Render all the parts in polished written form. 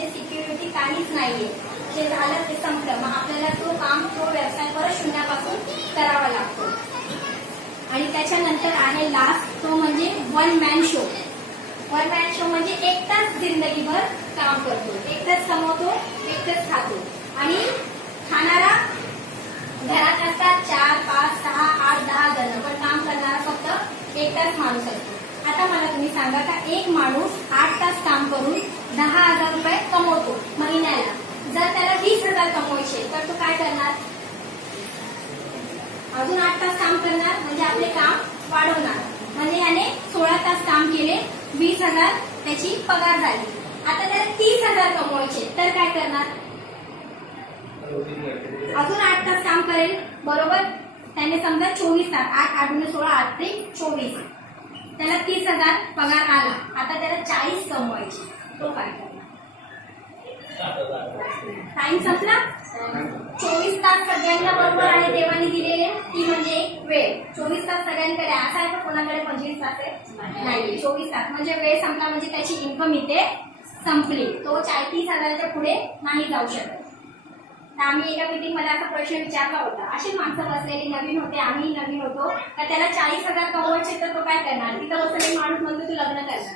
म्हणजे सिक्युरिटी काहीच नाहीये. जे झालं ते संपलं. मग आपल्याला तो व्यवसाय परत शून्यापासून करावा लागतो. आणि त्याच्यानंतर आहे लास्ट, तो म्हणजे one man show. One man show म्हणजे एकटाच जिंदगीभर काम करतो, एकटाच कमवतो, एकटाच खातो. आणि खाणारा घरात असतात 4, 5, 6, 8, 10 जण, पण काम करणारा फक्त एकटाच माणूस असतो. आता मला तुम्ही सांगा का एक माणूस 8 तास काम करून 10,000 रुपये कमवतो महिन्याला. जर त्याला 20,000 कमवायचे तर तो काय करणार? अजून 8 तास काम करणार, म्हणजे आपले काम वाढवणार. म्हणजे याने 16 तास काम केले, 20,000 त्याची पगार झाली. आता त्याला 30,000 कमवायचे तर काय करणार? अजून 8 तास काम करेल, बरोबर. त्याने समजा 24 तास, 8, 8 × 16, 8 ते 24, त्याला 30,000 पगार आला. आता त्याला 40 कमवायचे, तो काय करणार? टाइम संपला. 24 तास सगळ्यांना बरोबर आहे देवाने दिलेले, ती म्हणजे वेळ. 24 तास सगळ्यांकडे असा आहे, तर कोणाकडे 25 तास आहे? नाही. 24 तास म्हणजे वेळ संपला, म्हणजे त्याची इन्कम इथे संपली. तो 30,000च्या पुढे नाही जाऊ शकत. आम्ही एका मीटिंग मध्ये असा प्रश्न विचारला होता. अशी माणसं बसलेली नवीन होते, आम्ही नवीन होतो, तर त्याला 40,000 कमवायचे तर तो काय करणार? तिथं बसलेली माणूस म्हणतो तू लग्न करणार.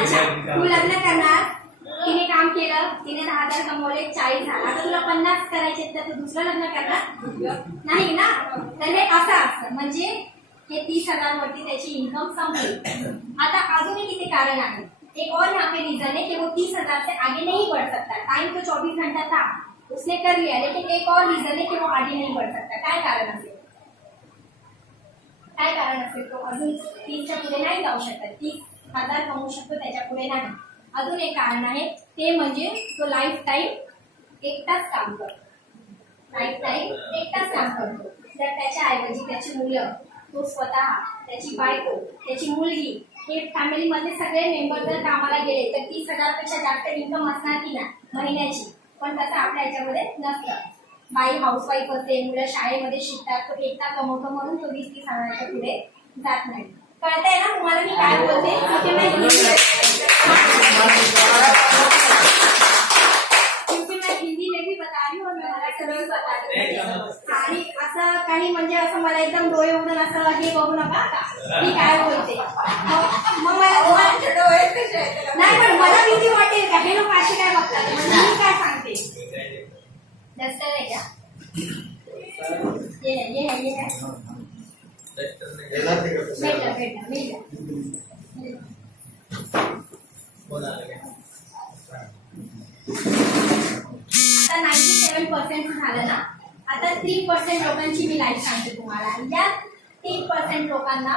अच्छा, तू लग्न करणार. तिने काम केलं, तिने 10,000 कमवले, 40 झाला. आता तुला 50 करायचे तर तू दुसरं लग्न करणार नाही ना. तर हे असं असतं, म्हणजे हे 30,000 वरती त्याची इन्कम संपली. आता अजूनही किती कारण आहे. एक और यहाँ पे रीजन है कि वो 30,000 से आगे नहीं बढ़ सकता. टाइम तो 24 घंटा था, उसने कर लिया, लेकिन एक और रीजन है कि वो आगे नहीं बढ़ सकता. काय कारण असेल? काय कारण असेल? तो अजून 30च्या पुढे नाही जाऊ शकत. 30,000 कमवू शकतो, त्याच्या पुढे नाही. अजून एक कारण आहे, ते म्हणजे तो लाईफ टाईम एकटाच काम करतो. लाईफ टाईम एकटाच काम करतो. जर त्याच्या ऐवजी त्याची मुलं, तो स्वतः, त्याची बायको, त्याची मुलगी, हे फॅमिली मध्ये सगळे मेंबर जर कामाला गेले तर 30,000 पेक्षा जास्त इन्कम असणार की ना महिन्याची. पण तसं आपल्या याच्यामध्ये नसतं. बाई हाऊसवाईफ असते, मुलं शाळेमध्ये शिकतात, तो एकटा कमवतो म्हणून तो 20-30,000च्या पुढे जात नाही. कळतंय ना तुम्हाला मी काय बोलते? क्योंकि मैं हिंदी में भी बता रही हूँ और मैं मराठी में भी बता रही हूँ. आणि असं काही म्हणजे असं मला एकदम डोळे उघडून असं हे बघू नका मी काय बोलते. मग मला नाही, पण मला भीती वाटेल का हे लोक असे काय बघतात, म्हणजे मी काय सांगते जास्त नाही का. ये है आता 97% झालं ना. आता 3% लोकांची मी लाईफ सांगते तुम्हाला. या 3% लोकांना,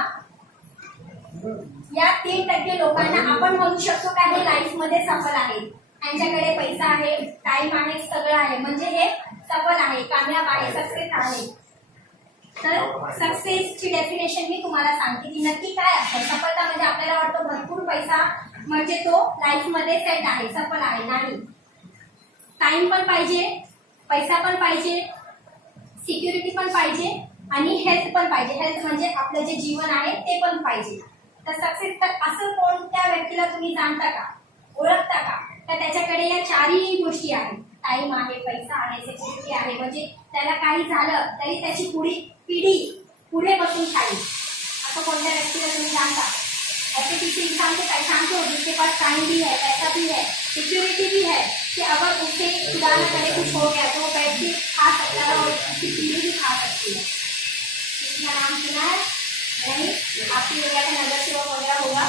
या 3% लोकांना आपण म्हणू शकतो का हे लाईफ मध्ये सफल आहे. त्यांच्याकडे पैसा आहे, टाइम आहे, सगळं आहे, म्हणजे हे सफल आहे, कामयाब आहे, सक्सेस आहे. तर सक्सेसची डेफिनेशन मी तुम्हाला सांगते की नक्की काय असतं. सफलता म्हणजे आपल्याला वाटतं भरपूर पैसा म्हणजे तो लाईफ मध्ये सेट आहे, सफल आहे. नाही. टाइम पण पाहिजे, पैसा पण पाहिजे, सिक्युरिटी पण पाहिजे आणि हेल्थ पण पाहिजे. हेल्थ म्हणजे आपलं जे जीवन आहे ते पण पाहिजे. तर सक्सेस तर असं कोणत्या व्यक्तीला तुम्ही जाणता का, ओळखता का, तर त्याच्याकडे या 4ही गोष्टी आहेत. टाइम आहे, पैसा आहे, सिक्युरिटी आहे, म्हणजे त्याला काही झालं तरी त्याची पुढी पिढी पुढे बसून खाईल. असं कोणत्या व्यक्तीला तुम्ही जाणता? ऐसे किसी इंसान को पहचान को जिसके पास टाइम भी है, पैसा भी है, सिक्योरिटी भी है, कि अगर उसे खुदा न करे कुछ हो गया तो वो बैठ के खा सकता है और उसकी पीढ़ी भी खा सकती है. इसका नाम सुना है? नहीं. आपकी एरिया का नगर सेवक वगैरह होगा?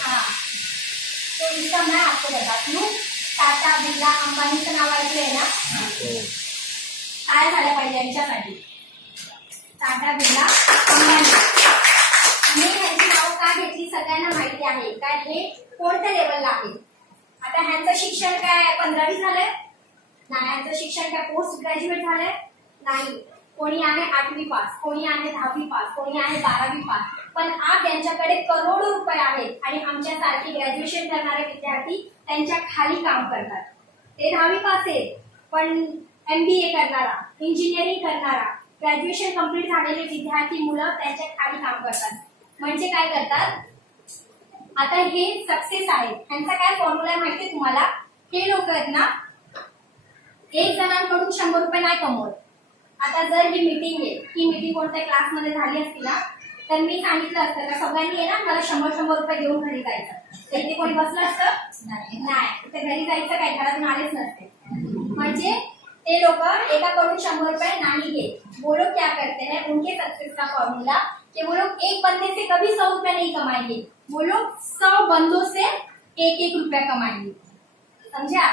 हाँ, तो इसका मैं आपको बताती हूँ. टाटा, बिर्ला, अंबानीचं नाव ऐकलंय ना. काय झालं पाहिजे यांच्यासाठी? टाटा, बिर्ला, अंबानी. मी ह्यांची नाव का घेतली सगळ्यांना माहिती आहे. काय हे कोणत्या लेवलला आहे. आता ह्यांचं शिक्षण काय 15वी झालंय? नाही. ह्यांचं शिक्षण काय पोस्ट ग्रॅज्युएट झालंय? नाही. कोणी आहे 8वी पास, कोणी आहे 10वी पास, कोणी आहे 12वी पास. पण आज यांच्याकडे करोडो रुपये आहेत आणि आमच्यासारखे ग्रॅज्युएशन करणारे विद्यार्थी त्यांच्या खाली काम करतात. ते 10वी पास आहेत, पण MBA करणारा, इंजिनिअरिंग करणारा, ग्रॅज्युएशन कंप्लीट झालेले विद्यार्थी मुलं त्यांच्या खाली काम करतात. म्हणजे काय करतात, आता हे सक्सेस आहे, त्यांचा काय फॉर्म्युला आहे माहितीये तुम्हाला? हे लोक आहेत ना, एक जणांकडून 100 रुपये नाही कमवत. आता जर ही मीटिंग आहे, ही मीटिंग कोणत्या क्लासमध्ये झाली असती ना, तर मी सांगितलं असतं का सगळ्यांनी आहे ना मला 100 रुपये देऊन घरी जायचं, तर इथे कोणी बसलं असतं नाही, ते घरी जायचं काय, घरातून आलेच नसते. म्हणजे ते लोक एकाकडून 100 रुपये नाही घेत. वो लोग क्या करते हैं, उनके सक्सेस का फॉर्मूला कि वो लोग एक बंदे से कभी 100 रुपये नहीं कमाएंगे, वो लोग 100 बंदों से 1-1 रुपया कमाएंगे. समझा?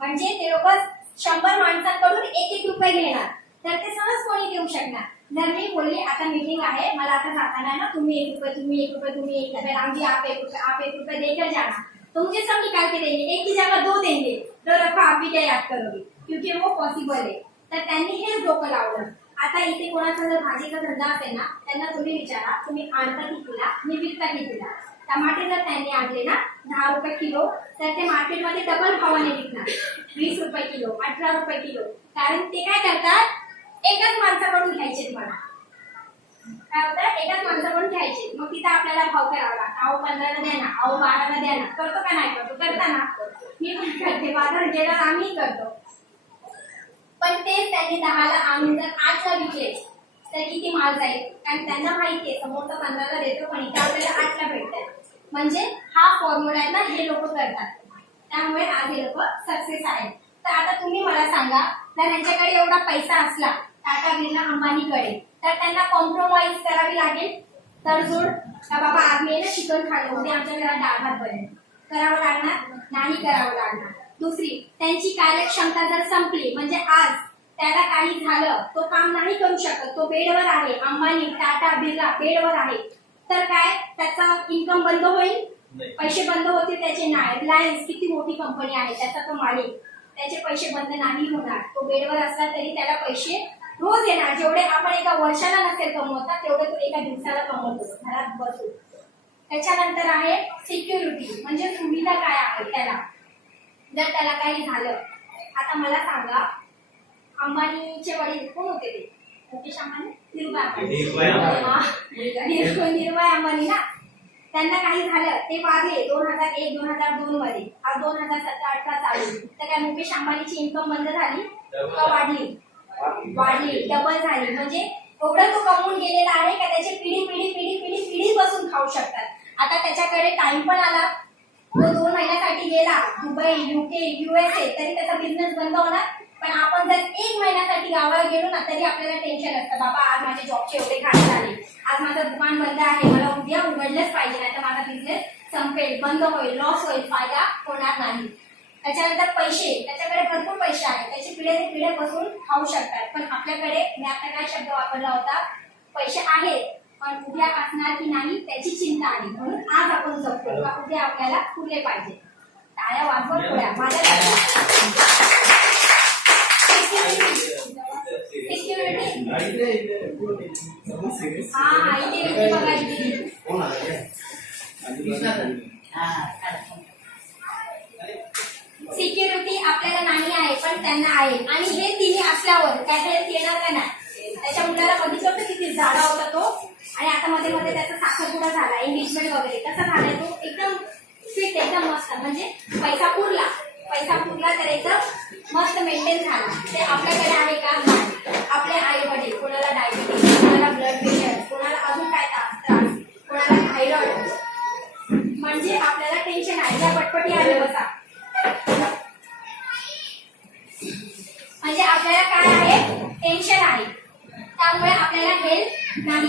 म्हणजे ते लोक 100 माणसांकडून 1-1 रुपये घेणार, तर ते सहज कोणी देऊ शकणार. जर मी बोलली आता मीटिंग आहे, मला आता जाताना ना तुम्ही 1 रुपये, तुम्ही 1 रुपये, तुम्ही 1 रुपये, रामजी आप 1 रुपये, आप 1 रुपये देकर जाना, तो मुझे सब निकाल के देंगे, एक की जगह 2 देंगे, तो रखो आप भी क्या याद करोगे, क्योंकि वो पॉसिबल आहे. तर त्यांनी हेच डोकं लावलं. आता इथे कोणाचा जर भाजीचा धंदा असेल ना, त्यांना तुम्ही विचारा तुम्ही आणता कितीला, मी विकता कितीला. टमाटे जर त्यांनी आणले ना 10 रुपये किलो, तर ते मार्केटमध्ये डबल भावाने विकणार, 20 रुपये किलो, 18 रुपये किलो. कारण ते काय करतात, एकाच माणसाकडून घ्यायचे. मला काय होतं, एकाच माणसाकडून घ्यायचे, मग तिथं आपल्याला भाव करावा लागतो. अहो 15 ला द्या ना, अहो 12 ला द्या ना. करतो का नाही करतो? करता ना, मी पण करते, बाजार गेल्यावर आम्ही करतो. पण तेच त्यांनी 10 ला आणून जर 8 ला विकले तर किती माल जाईल, कारण त्यांना माहितीये समोरचा 15 ला देतो पण इथे आपल्याला 8 ला भेटतंय. म्हणजे हा फॉर्म्युला आहे ना, हे लोक करतात, त्यामुळे आज हे लोक सक्सेस आहेत. तर आता तुम्ही मला सांगा, जर त्यांच्याकडे एवढा पैसा असला टाटा बिर्ला अंबानीकडे, तर त्यांना कॉम्प्रोमाइज करावी लागेल, तडजोड का बाबा आज मी ना चिकन खाल्लं, उद्या आमच्या घरात डाळ भात बनेल, करावं लागणार नाही, करावं लागणार. दुसरी, त्यांची कार्यक्षमता जर संपली, म्हणजे आज त्याला काही झालं, तो काम नाही करू शकत, तो बेडवर आहे, अंबानी टाटा बिर्ला बेडवर आहे, तर काय त्याचा इन्कम बंद होईल, पैसे बंद होतील त्याचे नाही. रिलायन्स किती मोठी कंपनी आहे, त्याचा तो मालिक, त्याचे पैसे बंद नाही होणार. तो बेडवर असला तरी त्याला पैसे रोज येणार, जेवढे आपण एका वर्षाला नसेल कमवतात तेवढे तो एका दिवसाला कमवतो घरात बसून. त्याच्यानंतर आहे सिक्युरिटी, म्हणजे सुविधा काय आहे त्याला, जर त्याला काही झालं. आता मला सांगा, अंबानीचे वडील कोण होते ते, मुकेश अंबानी, धीरूभाई अंबानी ना, त्यांना काही झालं, ते वारले 2001-2002 मध्ये, आज 2017-18 चालू, तर काय मुकेश अंबानीची इन्कम बंद झाली का वाढली? वाढली, डबल झाली. म्हणजे एवढं तो कमवून गेलेला आहे का त्याची पिढी पिढी पिढी पिढी पिढी बसून खाऊ शकतात. आता त्याच्याकडे टाइम पण आला, तो 2 महिन्यासाठी गेला दुबई, UK, USA, तरी त्याचा बिझनेस बंद होणार. पण आपण जर 1 महिन्यासाठी गावाला गेलो ना, तरी आपल्याला टेन्शन असतं, बाबा आज माझे जॉबचे एवढे घाटे झाले, आज माझं दुकान बंद आहे, मला उद्या उघडलंच पाहिजे, नाही तर माझा बिझनेस संपेल, बंद होईल, लॉस होईल, फायदा होणार नाही. त्याच्यानंतर पैसे, त्याच्याकडे भरपूर पैसे आहेत, त्याची पिढ्या बसून खाऊ शकतात. पण आपल्याकडे, मी आता काय शब्द वापरला होता, पैसे आहेत पण उद्या असणार की नाही त्याची चिंता आहे, म्हणून आज आपण जगतो का उद्या आपल्याला पुरले पाहिजे. टाळ्या वाजवत थोड्या माझ्या. सिक्युरिटी हा इथे बघा, सिक्युरिटी आपल्याला नाही आहे पण त्यांना आहे, आणि हे तिन्ही असल्यावर काय हेल्थ येणार का नाही. त्याच्या मुलाला बघितलं होतं किती जाडा होता तो, आणि आता मध्ये मध्ये त्याचा साखरपुडा झाला, एंगेजमेंट वगैरे कसा झालाय तो, एकदम फिट, एकदम मस्त. म्हणजे पैसा पुरला तर एकदम मस्त मेंटेन झाला. ते आपल्याकडे आहे का नाही. आपले आई वडील, कोणाला डायबिटीज, कोणाला ब्लड प्रेशर, कोणाला अजून काय त्रास, कोणाला थायरॉइड, म्हणजे आपल्याला टेन्शन आहे. ज्या पटपटी आले बसा, म्हणजे आपल्याला काय आहे, टेन्शन आहे, त्यामुळे आपल्याला हेल्थ नाही.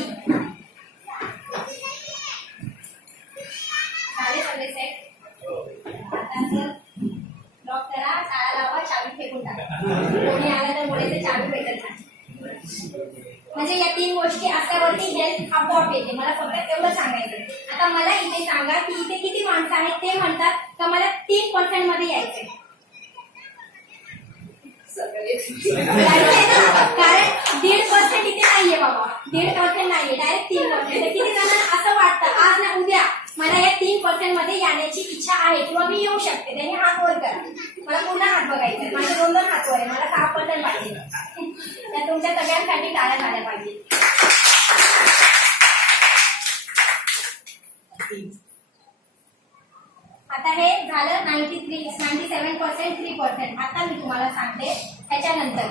झाले सगळे सेट. आता सर लॉक करा, ताळा लावा, चावी फेकून टाका, कोणी आलं तर बोलायचं चावी भेटत नाही. म्हणजे या 3 गोष्टी असल्यावरती हेल्थ आपोआप येते. मला फक्त तेवढं सांगायचं. आता मला इथे सांगा की इथे किती माणसं आहेत, ते म्हणतात का मला 3% मध्ये यायचंय. कारण 1.5% इथे नाहीये बाबा, 1.5% नाहीये, डायरेक्ट 3%. किती जणांना असं वाटतं आज ना उद्या मला या 3% मध्ये येण्याची इच्छा आहे किंवा मी येऊ शकते, त्यांनी हात वर करा. मला पूर्ण हात बघायचे, माझे 2 हात वर आहे, मला 6% पाहिजे. त्या तुमच्या सगळ्यांसाठी टाळ्या झाल्या पाहिजे. आता हे झालं 97% 3%. आता मी तुम्हाला सांगते त्याच्यानंतर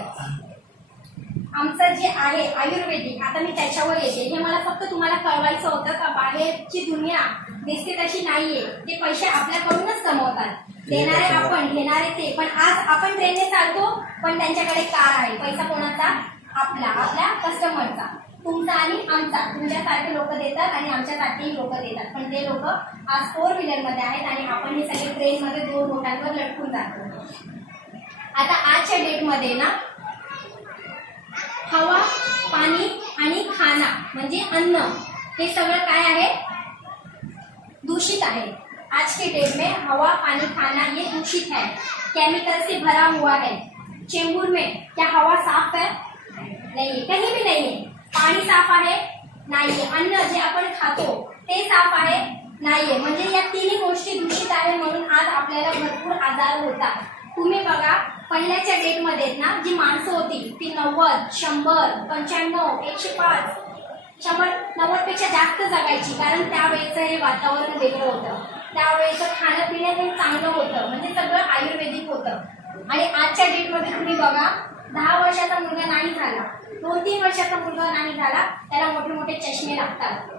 आमचं जे आहे आयुर्वेदिक, आता मी त्याच्यावर येते. हे मला फक्त तुम्हाला कळवायचं होतं का बाहेरची दुनिया दिसते तशी नाहीये. ते पैसे आपल्याकडूनच कमवतात, देणारे आपण, घेणारे ते. पण आज आपण ट्रेनने चालतो, पण त्यांच्याकडे कार आहे. पैसा कोणाचा? आपल्या कस्टमरचा, तुमचा आणि आमचा. तुमच्यासारखे लोक देतात आणि आमच्यासारखेही लोक देतात, पण ते लोक आज 4 व्हीलरमध्ये आहेत आणि आपण हे सगळे ट्रेनमध्ये 2 बोटांवर लटकून जातो. आता आजच्या डेटमध्ये ना हवा, पाणी आणि खाना म्हणजे अन्न, हे सगळं काय आहे? दूषित है। आज के डेट में हवा, पानी, खाना ये दूषित है, केमिकल से भरा हुआ है। चेंबूर में क्या हवा साफ है? नहीं, कहीं भी नहीं है। पाणी साफ आहे? नाहीये। अन्न जे आपण खातो ते साफ आहे? नाहीये। म्हणजे या तिन्ही गोष्टी दूषित आहे, म्हणून आज आपल्याला भरपूर आजार होतात। तुम्ही बघा, पहिल्याच्या डेट मध्ये ना जी माणसं होती ती 90, 100, 95, 105, 190 पेक्षा जास्त जगायची, कारण त्यावेळेचं हे वातावरण वेगळं होतं, त्यावेळेचं खाणं पिणं हे चांगलं होतं, म्हणजे सगळं आयुर्वेदिक होतं। आणि आजच्या डेट मध्ये तुम्ही बघा, 10 वर्षाचा मुलगा नाही झाला, 2-3 वर्षाचा मुलगा नाही झाला, त्याला मोठे मोठे चष्मे लागतात।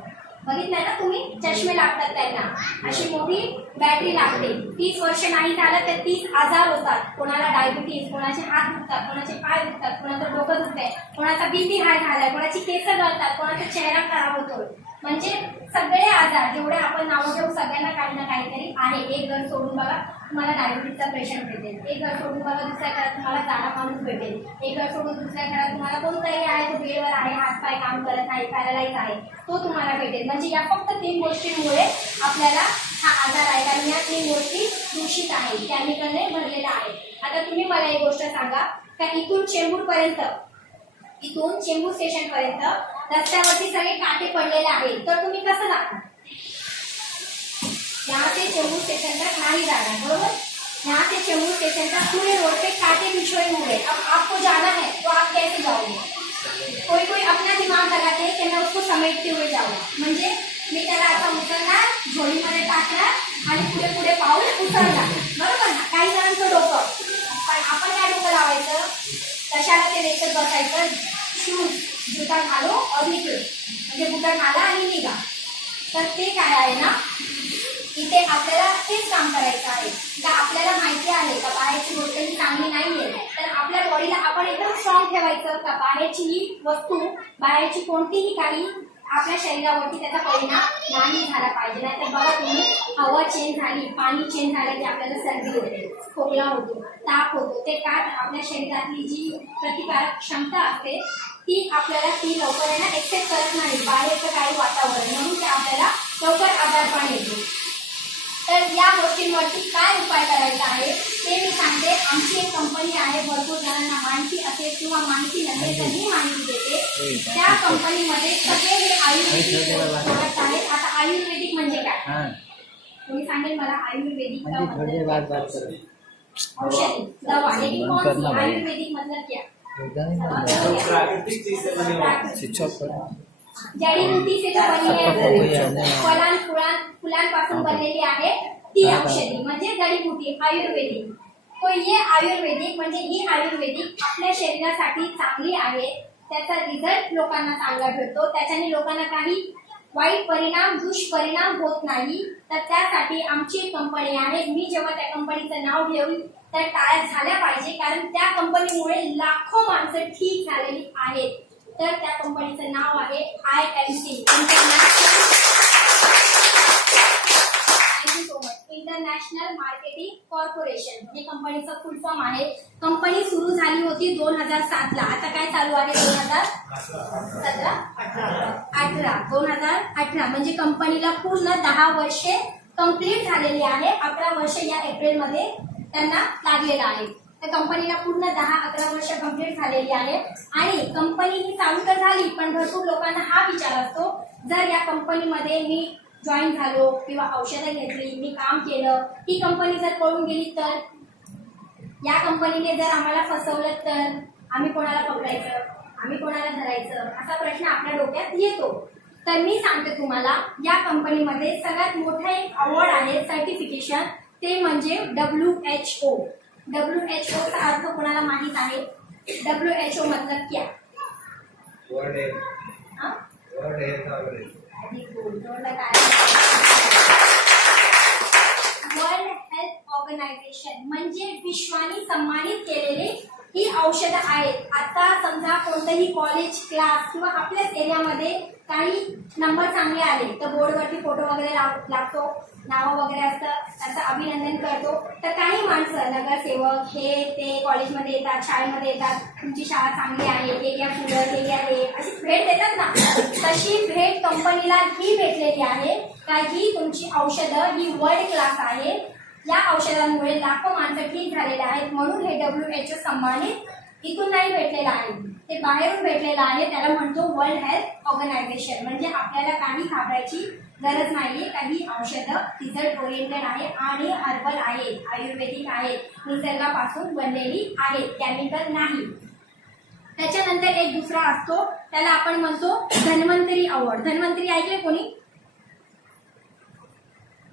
बघितलं ना तुम्ही, चष्मे लागतात त्यांना, अशी मोठी बॅटरी लागते। 30 वर्ष नाही झालं तर 30 आजार होतात। कोणाला डायबिटीज, कोणाचे हात दुखतात, कोणाचे पाय दुखतात, कोणाचं डोकं दुखतंय, कोणाचा बीपी हाय झालाय, कोणाची केस गळतात, कोणाचा चेहरा खराब होतो। म्हणजे सगळे आजार जेवढे आपण नाव घेऊ, सगळ्यांना काही ना काहीतरी आहे। एक घर सोडून बघा, तुम्हाला डायबिटीजचा पेशंट भेटेल। एक घर सोडून बघा, दुसऱ्या घरात तुम्हाला जाडा माणूस भेटेल। एक घर सोडून दुसऱ्या घरात तुम्हाला कोणताही आहे तो बेडवर आहे, हातपाय काम करत नाही, पॅरालाइज आहे, तो तुम्हाला भेटेल। म्हणजे या फक्त 3 गोष्टींमुळे आपल्याला हा आजार आहे, कारण या 3 गोष्टी दूषित आहेत, केमिकलने भरलेला आहे। आता तुम्ही मला एक गोष्ट सांगा, का इथून चेंबूर पर्यंत, इथून चेंबूर स्टेशन पर्यंत रस्त्यावरती सगळे काटे पडलेले आहेत, तर तुम्ही कसं जाता? यहाँ से चेंबूर स्टेशन तक नहीं जाना, बरोबर? यहाँ से चेंबूर स्टेशन तक पूरे रोड पे कांटे बिछोए हुए। अब आपको जाना है तो आप कैसे जाओगे? कोई कोई अपना दिमाग लगाते हैं कि मैं उसको समेटते हुए जाऊंगा, म्हणजे मी त्याला आता उचलणार, झोळीमध्ये टाकणार आणि पुढे पुढे पाऊल उचलणार, बरोबर ना? काही जणांचं डोकं, पण आपण काय डोकं लावायचं? कशाला ते लेखत बसायचं? शूज, जुता घालो और निघलो, म्हणजे बुटा घाला आणि निघा। तर ते काय आहे ना, इथे आपल्याला तेच काम करायचं आहे। का आपल्याला माहिती आहे का बाहेरची गोष्ट ही चांगली नाहीये, तर आपल्या बॉडीला आपण एकदम स्ट्रॉंग ठेवायचं, का बाहेरची ही वस्तू, बाहेरची कोणतीही काही आपल्या शरीरावरती त्याचा परिणाम नाही झाला पाहिजे। नाहीतर बघा तुम्ही, हवा चेंज झाली, पाणी चेंज झालं की आपल्याला सर्दी होते, खोकला होतो, ताप होतो। ते काय आपल्या शरीरातली जी प्रतिकारक क्षमता असते ती आपल्याला ती लवकर आहे ना एक्सेप्ट करत नाही बाहेरचं काही वातावरण, म्हणून ते आपल्याला लवकर आजारपण येतो। तर या गोष्टींवरती काय उपाय करायचा आहे ते मी सांगते। आमची एक कंपनी आहे, भरपूर जणांना माहिती असेल किंवा माहिती नसेल तर मी माहिती देते। त्या कंपनीमध्ये सगळे हे आयुर्वेदिक प्रोडक्ट आहेत। आता आयुर्वेदिक म्हणजे काय? कोणी सांगेल मला आयुर्वेदिक का मतलब? औषधी, दवा, लेकिन कौन सी? आयुर्वेदिक मतलब क्या? जड़ी बूटी से जो बनी है, फुलांपासून बनलेली आहे ती औषधी म्हणजे जड़ी बूटी, आयुर्वेदिक। तो ये आयुर्वेदिक म्हणजे ही आयुर्वेदिक आपल्या शरीरासाठी चांगली आहे, त्याचा रिझल्ट लोकांना चांगला भेटतो, त्याच्याने लोकांना काही वाईट परिणाम, दुष्परिणाम होत नाही। तर त्यासाठी आमची एक कंपनी आहे। मी जेव्हा त्या कंपनीचं नाव घेऊन तर टाळ्या झाल्या पाहिजे, कारण त्या कंपनीमुळे लाखो माणसं ठीक झालेली आहेत। तर त्या कंपनीचं नाव आहे IMC, इंटरनॅशनल मार्केटिंग कॉर्पोरेशन। हे कंपनीचं फुल फॉर्म आहे। कंपनी सुरू झाली होती 2007 ला। आता काय चालू आहे? 2018 म्हणजे कंपनीला पूर्ण 10 वर्षे कंप्लीट झालेली आहे। 11 वर्ष या एप्रिल मध्ये त्यांना लागलेलं आहे। त्या कंपनीला पूर्ण 10-11 वर्ष कंप्लीट झालेली आहे। आणि कंपनी ही चालू तर झाली, पण भरपूर लोकांना हा विचार असतो, जर या कंपनीमध्ये मी जॉईन झालो किंवा औषधं घेतली, मी काम केलं, ही कंपनी जर पळून गेली तर, या कंपनीने जर आम्हाला फसवलं तर आम्ही कोणाला पकडायचं, आम्ही कोणाला धरायचं, असा प्रश्न आपल्या डोक्यात येतो। तर मी सांगते तुम्हाला, या कंपनीमध्ये सगळ्यात मोठा एक अवॉर्ड आहे सर्टिफिकेशन, ते म्हणजे WHO. WHO चा अर्थ कोणाला माहित आहे? WHO मतलब क्या? वर्ल्ड हेल्थ ऑर्गनायझेशन म्हणजे विश्वाने सन्मानित केलेली ही औषधं आहेत. आता समजा कोणतंही कॉलेज, क्लास किंवा आपल्याच एरियामध्ये काही नंबर चांगले आले तर बोर्डवरती फोटो वगैरे लागतो, नावं वगैरे असतं, त्याचं अभिनंदन करतो. तर काही माणसं, नगरसेवक हे ते कॉलेजमध्ये येतात, शाळेमध्ये येतात, तुमची शाळा चांगली आहे, हे घ्या फुलं, हे घ्या, हे अशी भेट देतात ना. तशी भेट कंपनीला ही भेटलेली आहे का ही तुमची औषधं ही वर्ल्ड क्लास आहे. या औषधांमुळे लाखो माणसं ठीक झालेले आहेत, म्हणून हे WHO सन्मानित इथून नाही भेटलेलं आहे, ते बाहेरून भेटलेलं आहे. त्याला म्हणतो वर्ल्ड हेल्थ ऑर्गनायझेशन. म्हणजे आपल्याला काही घाबरायची गरज नाहीये. काही औषधं रिझल्ट ओरिएंटेड आहे आणि हर्बल आहे, आयुर्वेदिक आहे, निसर्गापासून बनलेली आहे, केमिकल नाही. त्याच्यानंतर एक दुसरा असतो, त्याला आपण म्हणतो धन्वंतरी अवॉर्ड. धन्वंतरी ऐकले कोणी?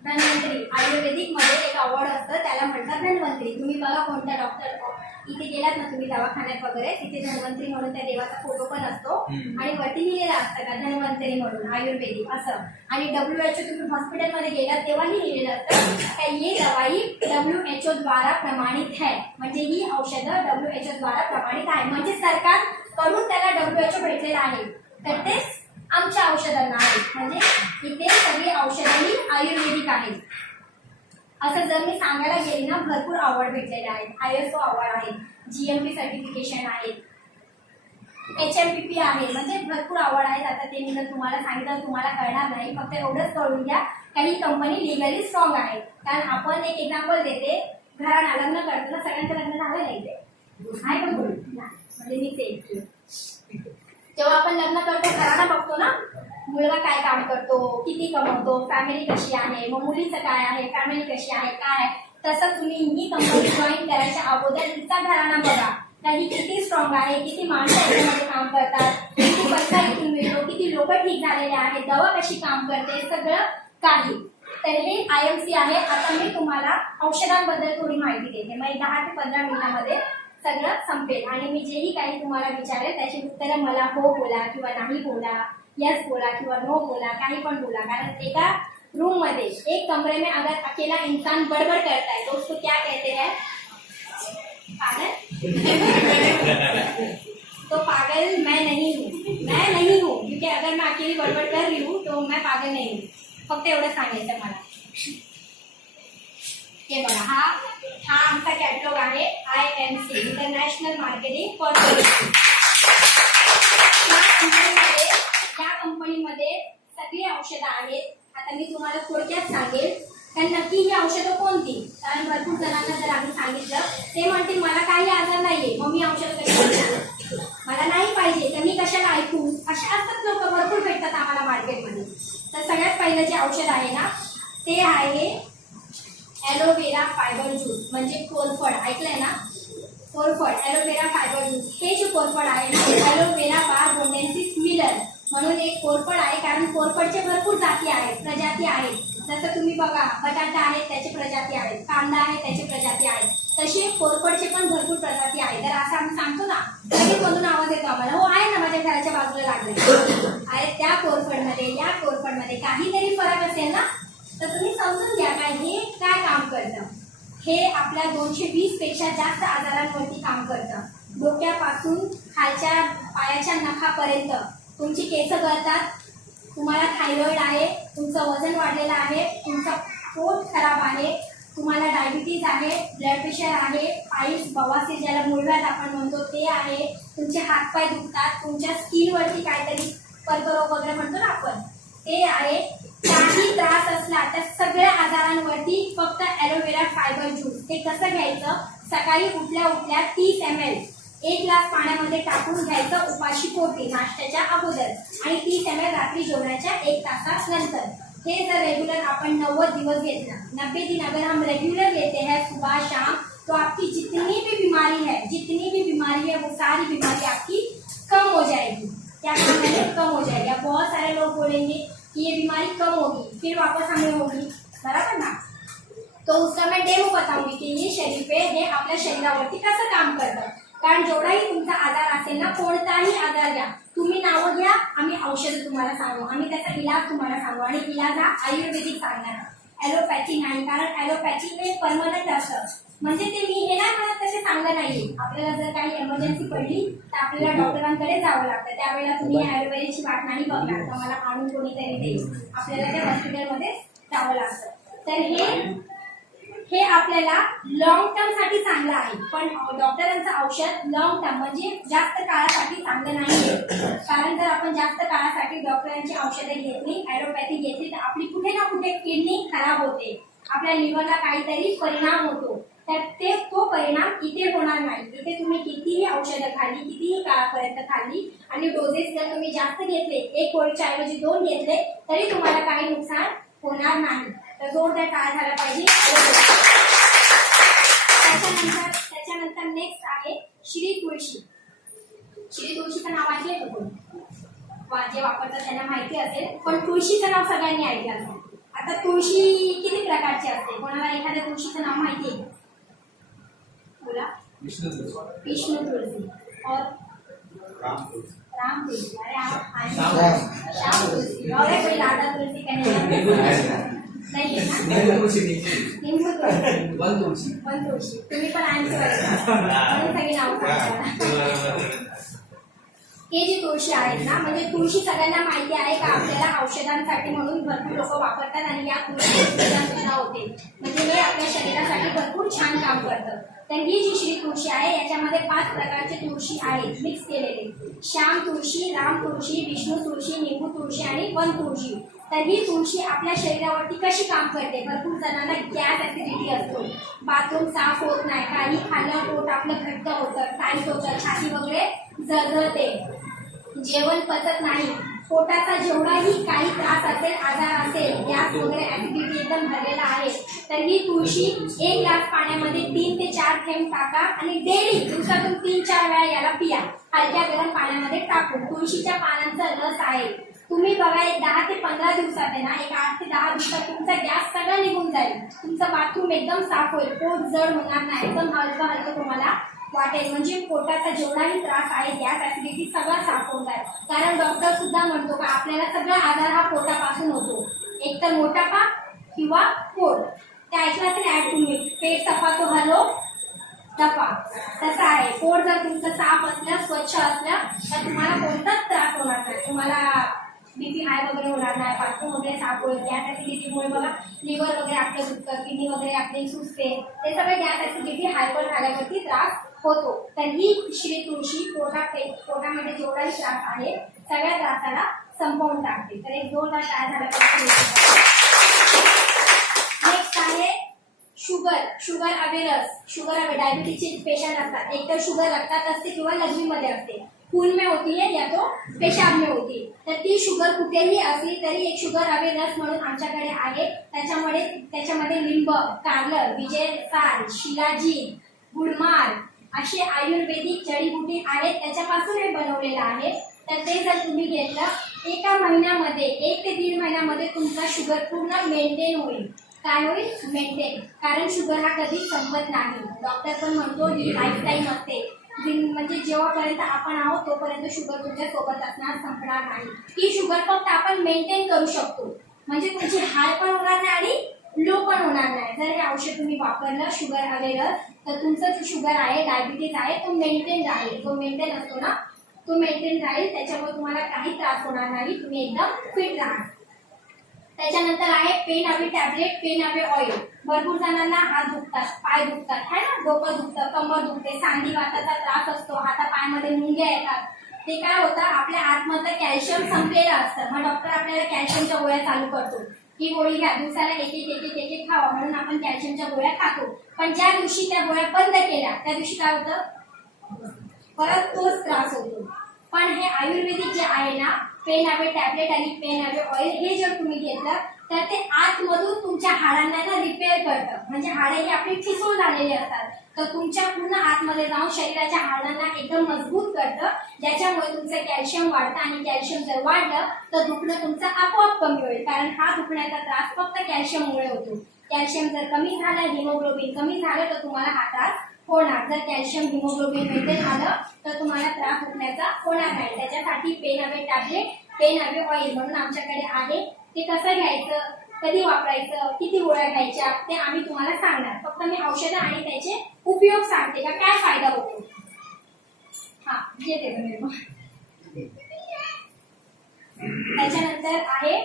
धन्वंतरी आयुर्वेदिक मध्ये एक अवॉर्ड असतं, त्याला म्हणतात धन्वंतरी. तुम्ही बघा कोणत्या डॉक्टर इथे गेलात ना तुम्ही दवाखान्यात वगैरे, तिथे धन्वंतरी म्हणून त्या देवाचा फोटो पण असतो आणि वरती लिहिलेला असतं का धन्वंतरी म्हणून आयुर्वेदिक असं. आणि WHO तुम्ही हॉस्पिटलमध्ये गेलात तेव्हाही लिहिलेलं असतं का ये दवाई WHO द्वारा प्रमाणित है. म्हणजे ही औषधं WHO द्वारा प्रमाणित आहे, म्हणजे सरकार कडून त्याला WHO भेटलेलं आहे. तर तेच आमच्या औषधांना आहेत, म्हणजे इथे सगळी औषधं ही आयुर्वेदिक आहेत. असं जर मी सांगायला गेली ना, भरपूर अवॉर्ड भेटलेले आहेत. ISO अवॉर्ड आहेत, GMP सर्टिफिकेशन आहेत, HMPP आहे, म्हणजे भरपूर अवॉर्ड आहेत. आता ते मी जर तुम्हाला सांगितलं तुम्हाला कळणार नाही, फक्त एवढंच कळून घ्या काही कंपनी लिगली स्ट्रॉंग आहे. कारण आपण एक एक्झाम्पल देते, घराणा लग्न करतो ना, सगळ्यांचं लग्न झालं नाही ते आहे का बोलू, म्हणजे मी ते जेव्हा आपण लग्न करतो घराणा बघतो ना, मुलगा काय काम करतो, किती कमवतो, फॅमिली कशी आहे, मग मुलीचं काय आहे, फॅमिली कशी आहे, काय आहे. तसं तुम्ही ही कंपनी जॉईन करायच्या अगोदर तिचा घराणा बघा, काही किती स्ट्रॉंग आहे, किती माणसं याच्यामध्ये काम करतात, किती पैसा इथून मिळतो, किती लोक ठीक झालेले आहेत, दवा कशी काम करते, सगळं काही. तर हे IMC आहे. आता मी तुम्हाला औषधांबद्दल थोडी माहिती देते, मग 10 ते 15 मिनिटांमध्ये सगळं संपेल आणि मी जेही काही तुम्हाला विचारेल त्याची उत्तरं मला हो बोला किंवा नाही बोला, यस बोला किंवा नो बोला, काही पण बोला. कारण एका रूम में एक कमरे में अगर अकेला इंसान बड़बड़ करता है तो उसको क्या कहते हैं? पागल. तो पागल मैं नहीं हूँ क्योंकि अगर मैं अकेली बड़बड़ कर रही हूँ तो मैं पागल नहीं हूँ. फक्त एवढं सांगायचं मला. हे बघा, हा आमचा कॅटलॉग आहे IMC इंटरनॅशनल मार्केटिंग कॉर्पोरेशन. या कंपनीमध्ये सगळी औषधं आहेत. आता मी तुम्हाला थोडक्यात सांगेल तर नक्की ही औषधं कोणती, कारण भरपूर जणांना जर आम्ही सांगितलं ते म्हणतील मला काही आजार नाहीये, मग मी औषधं कशी घेणार, मला नाही पाहिजे तर मी कशाला ऐकू, असे असतात लोक, भरपूर भेटतात आम्हाला मार्केटमध्ये. तर सगळ्यात पहिलं जे औषध आहे ना ते आहे ॲलोवेरा फायबर ज्यूस, म्हणजे कोरफड. ऐकलंय ना, कोरफड, ॲलोवेरा फायबर ज्यूस. हे जे कोरफड आहे ना, ॲलोवेरा बारबोडेन्सिस मिलर म्हणून एक कोरफड आहे. कारण कोरफडचे भरपूर जाती आहेत, प्रजाती आहेत. जसं तुम्ही बघा बटाटा आहेत त्याचे प्रजाती आहेत, कांदा आहे त्याचे प्रजाती आहेत, तसे कोरफडचे पण भरपूर प्रजाती आहेत. तर असं आम्ही सांगतो ना, लगेच मधून आवाज येतो आम्हाला, हो आहे ना माझ्या घराच्या बाजूला लागले आहे. त्या कोरफडमध्ये या कोरफडमध्ये काहीतरी फरक असेल ना तर तुम्ही समजून घ्या काय हे काय काम करतं. हे आपल्या 220 पेक्षा जास्त आजारांवरती काम करतं. डोक्यापासून खालच्या पायाच्या नखापर्यंत तुमची केस गळतात, तुम्हाला थायरॉइड आहे, तुमचं वजन वाढलेलं आहे, तुमचं पोट खराब आहे, तुम्हाला डायबिटीज आहे, ब्लड प्रेशर आहे, पाईल्स बवासीर ज्याला मूळव्याध आपण म्हणतो ते आहे, तुमचे हातपाय दुखतात, तुमच्या स्किनवरती काहीतरी कर्करोग वगैरे म्हणतो ना आपण ते आहे. काही त्रास असला तर सगळ्या आजारांवरती फक्त ॲलोवेरा फायबर ज्यूस. ते कसं घ्यायचं, सकाळी उठल्या 30 ml 1 ग्लास पाण्यामध्ये टाकून घ्यायचं उपाशी पोटी नाश्त्याच्या अगोदर आणि 30 ml रात्री जेवणाच्या 1 तासानंतर. हे जर रेगुलर आपण 90 दिवस घेतला, 90 दिन अगर हम रेगुलर लेते हैं सुबह शाम, तो आपकी जितनी भी बीमारी है वो सारी बीमारी आपकी कम हो जाएगी. क्या काम है कम हो जाएगा। बहुत सारे लोग बोलेंगे कि ये बीमारी कम होगी, फिर वापस हमें होगी, बराबर ना। तो उसका मैं डेमो बताऊंगी की ये शरीर पे हे आपल्या शरीरावरती कसं काम करतं। कारण जेवढाही तुमचा आजार असेल ना, कोणताही आजार घ्या, तुम्ही नावं घ्या, आम्ही औषधं तुम्हाला सांगू, आम्ही त्याचा इलाज तुम्हाला सांगू, आणि इलाज हा आयुर्वेदिक सांगणार, ॲलोपॅथी नाही। कारण ॲलोपॅथी हे परमनंट असतं, म्हणजे ते मी हे नाही म्हणत तसे सांगत नाही। आपल्याला जर काही इमर्जन्सी पडली तर आपल्याला डॉक्टरांकडे जावं लागतं, त्यावेळेला तुम्ही आयुर्वेदिकची वाट नाही बघणार तर मला आणून कोणीतरी देईल, आपल्याला त्या हॉस्पिटलमध्ये जावं लागतं। तर हे आपल्याला लॉंग टर्म साठी चांगलं आहे, पण डॉक्टरांचं औषध लॉंग टर्म म्हणजे जास्त काळासाठी चांगलं नाही। कारण जर आपण जास्त काळासाठी डॉक्टरांची औषधं घेतली, ॲलोपॅथी घेतली, तर आपली कुठे ना कुठे किडनी खराब होते, आपल्या लिव्हरला काहीतरी परिणाम होतो, तर तो परिणाम इथे होणार नाही। इथे तुम्ही कितीही औषधं खाल्ली, कितीही काळापर्यंत खाल्ली, आणि डोसेस जर तुम्ही जास्त घेतले, एक गोळीच्या ऐवजी 2 घेतले, तरी तुम्हाला काही नुकसान होणार नाही। तर जोरदार टाळ्या झाला पाहिजे। त्याच्यानंतर नेक्स्ट आहे श्री तुळशी। श्री तुळशीचं नाव ऐकलंय का कोणी? जे वापरतात त्यांना माहिती असेल, पण तुळशीचं नाव सगळ्यांनी ऐकलं असेल। आता तुळशी किती प्रकारची असते, कोणाला एखाद्या तुळशीचं नाव माहिती आहे? बोला। विष्णु तुलसी और राम तुलसी। अरे श्याम तुलसी और कोई राधा तुलसी का नहीं है ना? नींबू तुलसी, वन तुलसी। तुम्ही पण म्हणून सगळी नाव सांगता। हे जी तुळशी आहेत ना, म्हणजे तुळशी सगळ्यांना माहिती आहे का आपल्याला औषधांसाठी म्हणून भरपूर लोक वापरतात, आणि या तुळशी सुद्धा होते, म्हणजे हे आपल्या शरीरासाठी भरपूर छान काम करतं। तर ही जी श्री तुळशी आहे याच्यामध्ये 5 प्रकारचे तुळशी आहेत मिक्स केलेले, श्याम तुळशी, राम तुळशी, विष्णू तुळशी, निंबू तुळशी आणि वन तुळशी। तर ही तुळशी आपल्या शरीरावरती कशी काम करते, भरपूर जणांना गॅस ऍसिडिटी असतो, बाथरूम साफ होत नाही, काही खाल्लं पोट आपलं घट्ट होतं, टाईट होतं, छाती वगैरे जळजळते, जेवण पचत नाही, पोटाचा जेवढाही काही त्रास असेल, आजार असेल, गॅस वगैरे ऍसिडिटी एकदम भरलेला आहे, तर ही तुळशी 1 ग्लास पाण्यामध्ये 3 ते 4 थेंब टाका, आणि डेली दिवसातून 3-4 वेळा याला पिया, हलक्या गरम पाण्यामध्ये टाकून। तुळशीच्या पानांचा रस आहे, तुम्ही बघा एक 10 ते 15 दिवसात आहे ना, एक 8 ते 10 दिवसात तुमचा गॅस सगळा निघून जाईल, तुमचं बाथरूम एकदम साफ होईल, पोट जड होणार नाही, एकदम हलकं हलकं तुम्हाला वाटेल, म्हणजे पोटाचा जेवढाही त्रास आहे, गॅस ऍसिडिटी सगळा साफ होऊन जाईल। कारण डॉक्टर सुद्धा म्हणतो का आपल्याला सगळा आजार हा पोटापासून होतो, एकतर मोटापा किंवा पोट। ते ऐकलं असेल ऍड तुम्ही, पेट सफा तो हलो तपा, तसं आहे। पोट जर तुमचं साफ असलं, स्वच्छ असलं, तर तुम्हाला कोणताच त्रास होणार नाही, तुम्हाला बीपी हाय वगैरे होणार नाही, बाथरूम वगैरे साफ होईल। गॅस ऍसिडिटीमुळे बघा लिव्हर वगैरे आपलं दुखतं, किडनी वगैरे आपली सुचते, ते सगळे गॅस ऍसिडिटी हायपर झाल्यावरती त्रास होतो। तर ही श्री तुळशी पोटामध्ये जेवढाही त्रास आहे सगळ्या त्रासाला संपवून टाकते। तर एक जोरदार टाळ्या झाला पाहिजे। नेक्स्ट आहे शुगर अवेअरनेस। शुगर डायबिटीजचे पेशंट असतात, एक तर शुगर रक्तात असते किंवा लघवीमध्ये असते, खून में होती है या तो पेशाब में होती है, तर ती शुगर कुठेही असली तरी एक शुगर अवेअरनेस म्हणून आमच्याकडे आहे। त्याच्यामध्ये लिंब, कारलं, विजय साल, शिलाजीत, गुडमार असे आयुर्वेदिक जडीबुटी आहेत, त्याच्यापासून हे बनवलेलं आहे। तर ते जर तुम्ही घेतलं एका महिन्यामध्ये, 1 ते 1.5 महिन्यामध्ये तुमचा शुगर पूर्ण मेंटेन होईल। काय होईल? मेंटेन। कारण शुगर हा कधीच संपत नाही, डॉक्टर पण म्हणतो ही लाईफ टाईम असते, म्हणजे जेव्हापर्यंत आपण आहोत तोपर्यंत शुगर तुमच्या सोबत असणार, संपणार नाही। ही शुगर फक्त आपण मेंटेन करू शकतो, म्हणजे तुमची हाय पण होणार नाही आणि लो पण होणार नाही। जर हे औषध तुम्ही वापरलं शुगर अवेअर, तर तुमचं जो शुगर आहे, डायबिटीज आहे, तो मेंटेन राहील, जो मेंटेन असतो ना तो मेंटेन राहील, त्याच्यामुळे तुम्हाला काही त्रास होणार नाही, तुम्ही एकदम फिट राहाल। त्याच्यानंतर आहे pain away tablet, pain away oil. भरपूर जणांना हात दुखतात, पाय दुखतात, है ना, डोकं दुखतं, कंबर दुखते, सांधीवाताचा त्रास असतो, हातापायामध्ये मुंग्या येतात, ते काय होतं आपल्या आतमधलं कॅल्शियम संपलेलं असतं, मग डॉक्टर आपल्याला कॅल्शियमच्या गोळ्या चालू करतो, ही गोळी घ्या, दिवसाला एक खावा, म्हणून आपण कॅल्शियमच्या गोळ्या खातो। पण ज्या दिवशी त्या गोळ्या बंद केल्या त्या दिवशी काय होतं, परत तोच त्रास होतो। पण हे आयुर्वेदिक जे आहे ना, पेन अवे टॅबलेट आणि पेन अवे ऑइल, हे जर तुम्ही घेतलं तर ते आतमधून तुमच्या हाडांना ना रिपेअर करतं. म्हणजे हाडं ही आपली ठिसूळ झालेली असतात, तर तुमच्या पूर्ण आतमध्ये जाऊन शरीराच्या हाडांना एकदम मजबूत करतं, ज्याच्यामुळे तुमचं कॅल्शियम वाढतं. आणि कॅल्शियम जर वाढलं तर दुखणं तुमचं आपोआप कमी होईल, कारण हा दुखण्याचा त्रास फक्त कॅल्शियममुळे होतो. कॅल्शियम जर कमी झालं, हिमोग्लोबिन कमी झालं, तर तुम्हाला हा त्रास होणार. जर कॅल्शियम हिमोग्लोबिन मेंटेन झालं तर तुम्हाला त्रास होण्याचा होणार नाही. त्याच्यासाठी pain away tablet, pain away oil म्हणून आमच्याकडे आहे. ते कसं घ्यायचं, कधी वापरायचं, किती गोळ्या घ्यायच्या, ते आम्ही तुम्हाला सांगणार. फक्त मी औषधं आणि त्याचे उपयोग सांगते का काय फायदा होतो. हा घेते तुम्ही मग. त्याच्यानंतर आहे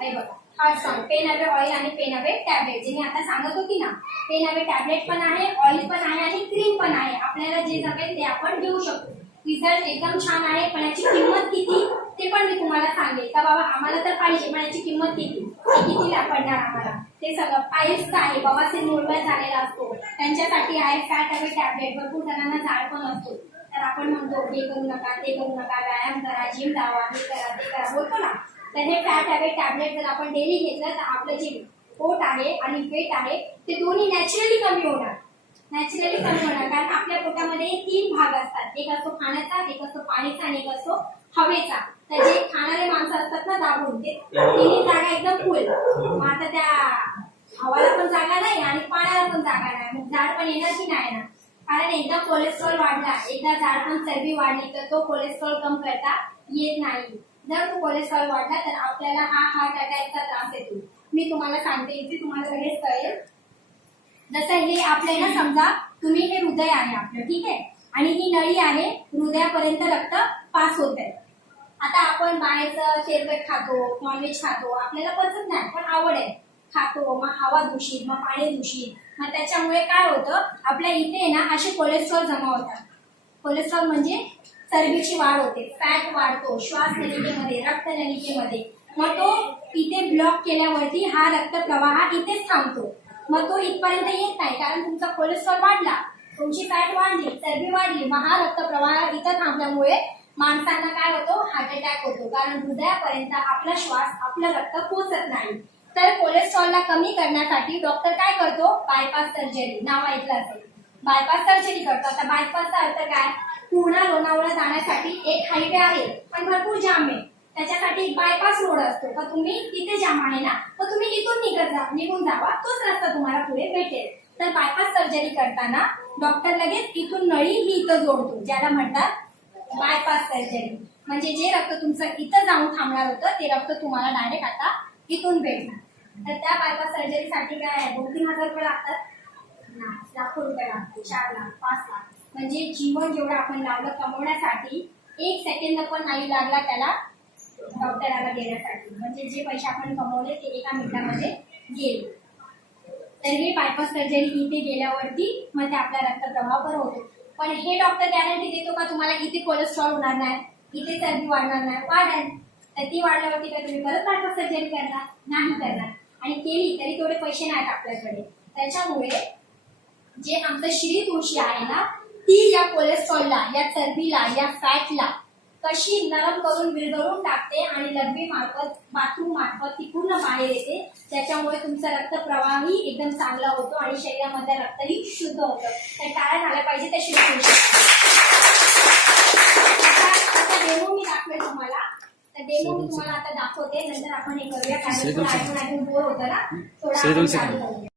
बघा heart song, pain away oil आणि पेन अवे टॅबलेट. जे मी आता सांगत होती ना, पेन अवे टॅबलेट पण आहे, ऑइल पण आहे आणि क्रीम पण आहे. आपल्याला जे जमेल ते आपण घेऊ शकतो. रिझल्ट एकदम छान आहे. पण याची किंमत किती ते पण मी तुम्हाला सांगेल का बाबा आम्हाला तर पाहिजे, पण याची किंमत कितीला पडणार आम्हाला ते सगळं. पायल्सचं आहे, बवासीर मुळव्याध झालेला असतो त्यांच्यासाठी आहे फॅट अवे टॅबलेट. भरपूर जणांना झाड पण असतो, तर आपण म्हणतो हे करू नका, ते करू नका, व्यायाम करा, जिम लावा, हे करा, ते करा, बोलतो ना. तर हे फॅट अवे टॅबलेट जर आपण डेली घेतलं तर आपलं जे पोट आहे आणि वेट आहे ते दोन्ही नॅचरली कमी होणार. नॅचरली कमी होणार, कारण आपल्या पोटामध्ये 3 भाग असतात. एक असतो खाण्याचा, एक असतो पाणीचा आणि एक असतो हवेचा. तर जे खाणारे माणसं असतात ना दाबून, ते तिन्ही जागा एकदम फुल. मग आता त्या हवाला पण जागा नाही आणि पाण्याला पण जागा नाही, मग झाड पण येणार की नाही येणार. कारण एकदा कोलेस्ट्रॉल वाढला, एकदा झाड पण चरबी वाढली तर तो कोलेस्ट्रॉल कम करता येत नाही. जर तो कोलेस्ट्रॉल वाढला तर आपल्याला हा हार्ट अटॅकचा त्रास येतो. मी तुम्हाला सांगते, इथे तुम्हाला लगेच कळेल. जसं हे आपले ना, समजा तुम्ही हे हृदय आहे आपलं, ठीक आहे, आणि ही नळी आहे, हृदयापर्यंत रक्त पास होत आहे. आता आपण बाहेरचं तेलकट खातो, नॉनव्हेज खातो, आपल्याला पचत नाही पण आवड आहे, खातो, मग हवा दूषित, मग पाणी दूषित, मग त्याच्यामुळे काय होतं, आपल्या इथे ना असे कोलेस्ट्रॉल जमा होतात. कोलेस्ट्रॉल म्हणजे चरबीची वाढ होते, फॅट वाढतो श्वास नलिकेमध्ये, रक्त नलिकेमध्ये. मग तो इथे ब्लॉक केल्यावरती हा रक्त प्रवाह इथेच थांबतो. मग तो इथपर्यंत येत नाही, कारण तुमचा कोलेस्ट्रॉल वाढला, तुमची फॅट वाढली, चरबी वाढली, मग हा रक्त प्रवाह इथं थांबल्यामुळे माणसांना काय होतो, हार्ट अटॅक होतो. कारण हृदयापर्यंत आपला श्वास, आपलं रक्त पोहोचत नाही. तर कोलेस्ट्रॉलला कमी करण्यासाठी डॉक्टर काय करतो, बायपास सर्जरी. नाव ऐकलं असेल, बायपास सर्जरी करतो. आता बायपासचा अर्थ काय, पूर्ण लोणावळा जाण्यासाठी एक हायवे आहे पण भरपूर जाम आहे, त्याच्यासाठी बायपास रोड असतो. तर तुम्ही तिथे जाम आहे ना, तर तुम्ही इथून निघून जावा, तोच रस्ता तुम्हाला पुढे भेटेल. तर बायपास सर्जरी करताना डॉक्टर लगेच इथून नळी ही इथं जोडतो, ज्याला म्हणतात बायपास सर्जरी. म्हणजे जे रक्त तुमचं इथं जाऊन थांबणार होतं ते रक्त तुम्हाला डायरेक्ट आता इथून भेटणार. तर त्या बायपास सर्जरीसाठी काय 2-3 हजार रुपये लागतात ना, लाखो रुपये लागतात, 4 लाख 5 लाख. म्हणजे जीवन जेवढं आपण लावलं कमवण्यासाठी 1 सेकंद पण नाही लागला त्याला डॉक्टराला देण्यासाठी. म्हणजे जे पैसे आपण कमवले ते 1 मिनिटामध्ये गेले. तर हे बायपास सर्जरी इथे गेल्यावरती मग ते आपला रक्तप्रवाह बरा होतो. पण हे डॉक्टर गॅरंटी देतो का तुम्हाला इथे कोलेस्ट्रॉल होणार नाही, इथे चरबी वाढणार नाही? वाढेल. तर ती वाढल्यावरती काय तुम्ही परत बायपास सर्जरी करणार नाही करणार, आणि केली तरी तेवढे पैसे नाहीत आपल्याकडे. त्याच्यामुळे जे आमचं श्री तुळशी आहे ना, ती या कोलेस्ट्रॉलला, या चरबीला, या फॅटला कशी नरम करून विरघळून टाकते आणि लघवी मार्फत, बाथरूम मार्फत ती पूर्ण बाहेर येते. त्याच्यामुळे तुमचा रक्तप्रवाहही एकदम चांगला होतो आणि शरीरामधलं रक्तही शुद्ध होतं. तर काय झालं पाहिजे त्या श्री तुळशी. आता डेमो मी दाखवेल तुम्हाला. तर डेमो मी तुम्हाला आता दाखवते, नंतर आपण हे करूया, कारण ऐकून बोर होतं ना, थोडा आपण चालू करूया.